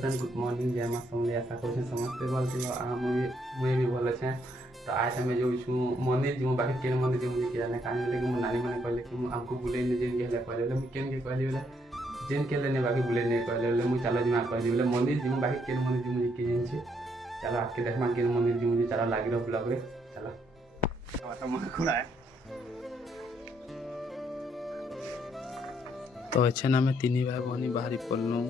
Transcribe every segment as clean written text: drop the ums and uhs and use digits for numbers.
Friend good morning जय माँ समले आशा कर समस्ते भल थी मुझे भी भल अच्छे। तो आज आम जो मंदिर जो बाकी केन मंदिर जो मुझे किया कहीं बोले कि नानी मैंने कहले कि आमको बुले जेन के कहले मुझे केन के कहली बोले जेन के लेने बाकी बुले नहीं कहले बोले मुझे चलो जी कहली बोले मंदिर जी बाकी केन मंदिर जी मुझे किए जानी चलो आके देखमा केन मंदिर जी मुझे चलो लगी रहो ब्लॉग रे चलो मन खुला है। तो अच्छे ना तीन भाई भनी बाहरी पड़लु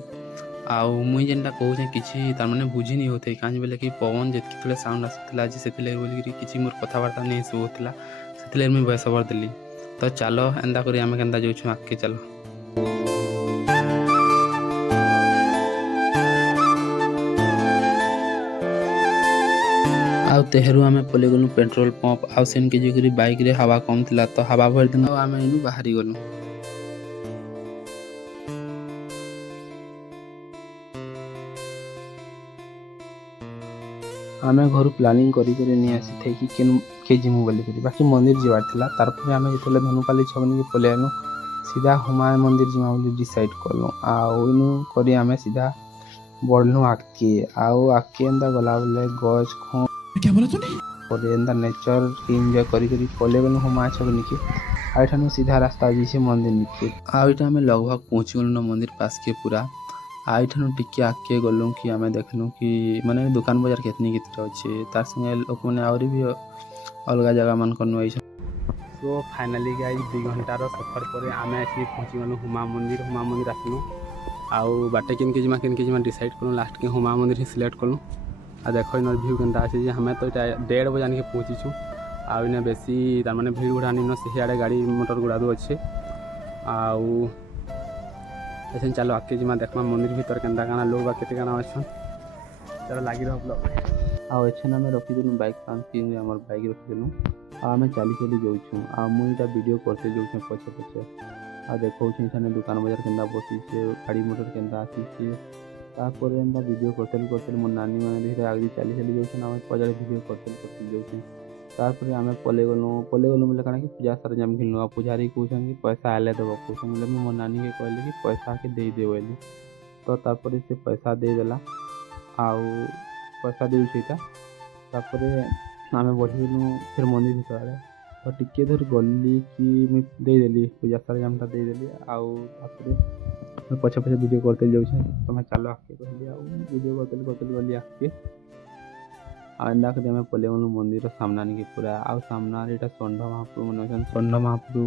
आउ मुई जेनटा कहूँ कि तार बुझी नहीं होते कहीं बोले कि पवन जितने साउंड आसूला से बोल कि मोर कथबार्ता नहीं सब होता से मुझे वॉइस ओवर देली। तो चलो एंता करी आम के जाऊँ आगे चलो आउ तेहरू आम पलि गलु पेट्रोल पंप आउ सेन के जी बाइक रे हवा कम थिला तो हवा भर दिन आम इनु बाहरी गलु। आम घर प्लानिंग करी नहीं आसी थे कि के जिमु बोली बाकी मंदिर जीवार था तार आम जो धनुपाली छकनी के पलि आनु सीधा हुमा मंदिर जीमा बोली डिसाइड कलु आउ करी आम सीधा बढ़लु आगे आगे एंता गला बेले गज खो एंता नेचर एंजॉय करी पलि गलु हुमा छकनी के आठानु सीधा रास्ता जी मंदिर निके आईटा आम लगभग पहुँची गलु मंदिर पास के पूरा आईठानु टिके आगे गलु कि आम देखलु कि माने दुकान बाजार कितनी कितने अच्छे तार संगे लोक मैंने आहरी भी अलग जगह मान आई। सो फाइनाली गाइस 2 घंटार सफर पर आम आसी पहुँची गलु हुमा मंदिर आसलु आउ बाटे केन के जिमा डिसाइड कलु लास्ट के हुमा मंदिर ही सिलेक्ट कलु आ देख इन भ्यू केनता अच्छे हमें तो 1:30 बजे आने पहुँचीचु आने बेसी तार माने भीड़ गुड़ा नहीं से आड़े गाड़ी मोटर गुड़ा अच्छे आउ ऐसे चलो आगे जिमा देखमा मंदिर भीतर केनता काना लोग बा केते काना अच्छा चलो लगी रहो ब्लॉग आउ एछन आम रखीदेलु बाइक पार्किंग आम बाइक रखीदेलु आम चली जाऊँ आ मुझा वीडियो करते जाऊँ पछे पछे आ देखा दुकान बाजार केनता बसीचे गाड़ी मोटर केनता आसीचे तापर एंता वीडियो करते मो नानी मैंने आगे चली जाऊँ पजारे वीडियो करते जाऊँ तापर आम पलि गलु बोले कण कि पूजा सरंजाम घिलु पूजारी कहते कि पैसा आए देव कहते बोले मो नानी के कहली कि पैसा के दे दे बोली तो तापर से पैसा देदेला आउ पैसा देटा तापर आम बढ़ीगलु फिर मंदिर भीतर आड़े तो टिके धर गली कि देदेली पूजा सरंजामटा देदेली आउ पछे पछे वीडियो करते जाऊँ तो मैं चलो आगे कहली वीडियो करते गली आगे आंदा के आम पलि गलु मंदिर सामना निके पूरा आउ सामना यहाँ षंढ महाप्रभु मन षंढ महाप्रभु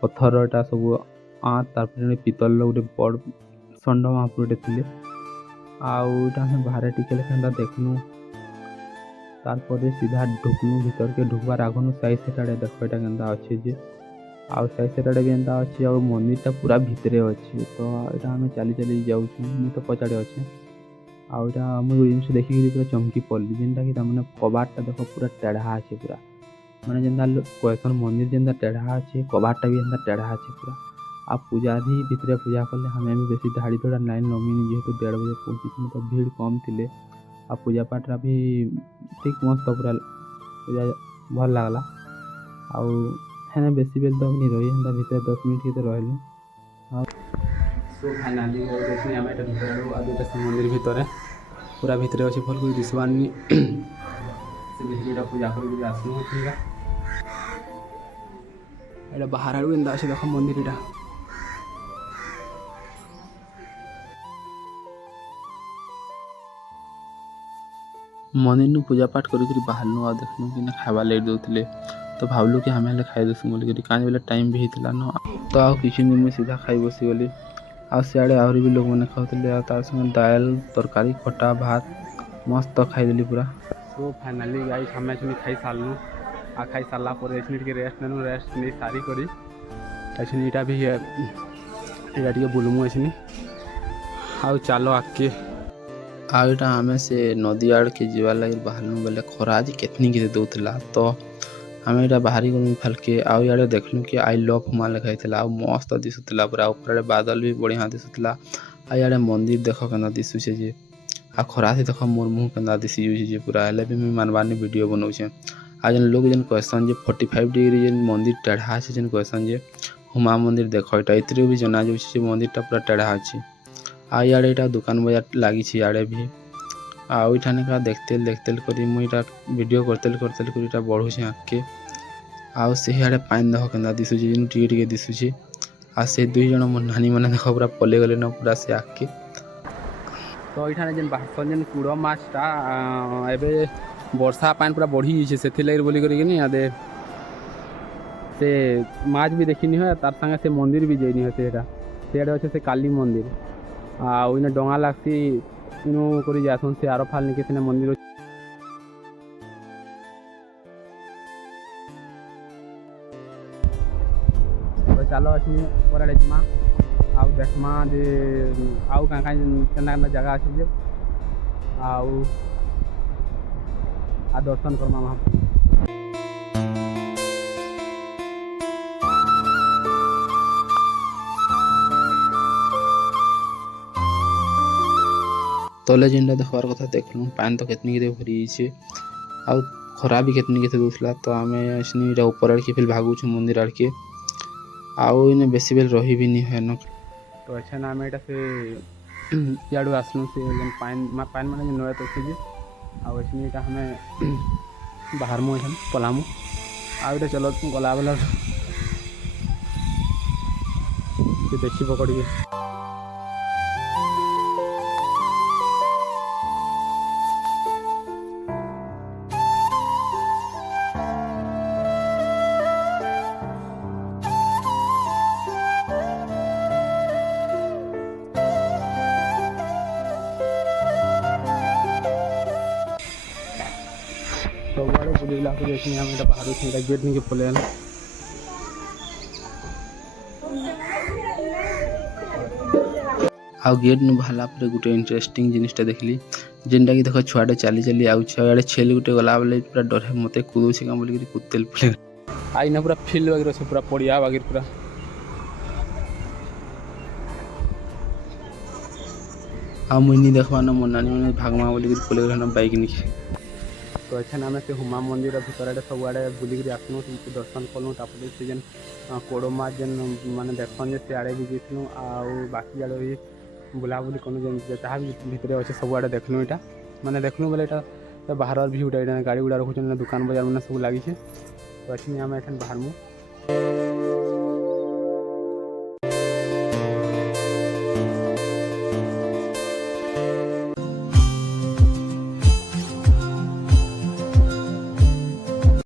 पत्थर टा सब तार पितल गोटे बड़ षंढ महाप्रभुटे थे आउटा आम बाहर टिके देखलु तार सीधा ढुकलु भीतर के ढुकबार आगनु साइड सेट आड़े देख यहाँ केनता अच्छे जे आउ साइड सेट आड़े भी एंता अच्छे आ मंदिरटा पूरा भितरे अच्छे तो यहाँ आम चली जाऊँ मुझे तो पचाड़े अच्छे आउटा मुझे जिन देखिक पूरा चमकी पड़ली जेनटा कि तमें कबाटा देख पूरा टेढ़ा अच्छे पूरा माने जेनता कहसन मंदिर जेनता टेढ़ा अच्छे कबाटा भी एंता टेढ़ा अच्छे पूरा आ पूजारी भितर पूजा कले हमें भी बेसी धाड़ी धड़ा लाइन लमिनी जेहेतु 1:30 बजे पहुँची तो भीड़ कम थी आ पूजा पाठ भी ठीक मस्त पूरा पूजा भल लगला आने बेसी बेल तो नहीं रही एंता भितर 10 मिनट के रहलु सो फाइनाली आम भीतर आ दुटा से मंदिर भितर पूरा भितर अच्छे भल कर दिशवानी से भितर पूजा कर आसलु ठीक है बाहर आड़ू एंता अच्छे देख मंदिर यहाँ मंदिर पूजा पाठ करी बाहरनु आ देखलु कि खावा लेट दौले तो भावलु कि हमें खाई देसु बोलिक कहीं बोले टाइम भी होता न तो आ किसी दिन में सीधा खाई बसी गली आ सियाड़े आहरी भी लोग मैंने खाते तार संगे दाल तरकारी खटा भात मस्त खाईदेली पूरा। सो फाइनाली गाइस हमें खाई सारू आ खाई सारा के रेस्ट नेलु रेस्ट नहीं सारी करी यहाँ भी टे बुलमु अच्छे आउ चलो आगे आईटा आम से नदी आड़ के जीवार लगे बाहरनु बोले खरा आज केतनी के दौला तो आम यहाँ बाहरी गलु फालके आउ इे देखलु कि आई लव हुमा लिखाई मस्त दिशुला पूरा ऊपर बादल भी बढ़िया दिशुला आड़े मंदिर देख के दिशुचे जे आ खरा से देख मोर मुँह के दिशी जाऊे पूरा हेल्ले भी मुझे मानवानी वीडियो बनाऊे आ जन लोग जन कहसन जे 45 डिग्री जेन मंदिर टेढ़ा अच्छे जन कहसन जे हुमा मंदिर देख यहाँ भी जना जाऊे मंदिरटा पूरा टेढ़ा अच्छे आ इे इटा दुकान बजार लगी इे भी आठाने का देखते करी मुईटा वीडियो करते बढ़ुचे आगे आउ से आड़े पानी देख के दिशुचे टे दिशुचे आ से दुई जन मो नानी मैंने देख पूरा पले गले न पूरा से आगे तो ये जेन बाहर जेन कूड़ माछटा एबे वर्षा पानी पूरा बढ़ी जाइए से लगे बोली करी आदे से माछ भी देखनी है तार संगे से मंदिर भी जाइनी है सेडे अच्छे से काली मंदिर आने डंगा लगसी इनु करी जासन से आरो फाल निके से मंदिर तो चलो अच्छी पर जिमा आउ देखमा जे आउ क्या केना जगह अच्छे जे आउ आ दर्शन करमा वहाँ तले जेनटा देखबार कथा देखलु पानी तो कितनी के भरी जाइए आउ खरा भी कितनी के दूसला तो आम इटा ऊपर आड़ के फिर भागुछु मंदिर आड़ के आउ इन बेसी बेल रही भी नहीं है न तो अच्छा ना आम एटा से इाड़ू आसलु से पानी माने नया तो अच्छे आउ एटा हमें बाहर मु पलामु आउ चलो गला बेला देखी पकड़ के सबुआड़े बुलेला देखनी हम बाहर गेट नहीं पले आउ गेट नु बाहला पर गोटे इंटरेस्टिंग जिनिसटा देखली जेनटा कि देख छुआटे चली चली आउे छेल गोटे गला बेले पूरा डर मत कूदे क्या बोल कुदते पड़े आईना पूरा फिल्ड वगैरह से पूरा पड़िया वगैरह पूरा आ मुझे देखा ना मोर नानी मैंने भागमा बोल पले बाइक नहीं तो अच्छा आम से हुमा मंदिर भर सब आड़े बुलिक आसलु दर्शन कलु से जेन कोड़ो माछ जेन माने देखन से आड़े भी जाइलु आउ बाकी आड़े भी बुलाबुली कलु जेन जहाँ भी भितर अच्छे सब आड़े देखलु यहाँ माने देखलु बोले यहाँ बाहर भ्यूटा गाड़ी गुड़ा रखुन दुकान बजार मैंने सब लगी तो अच्छे आम एठान बाहर मु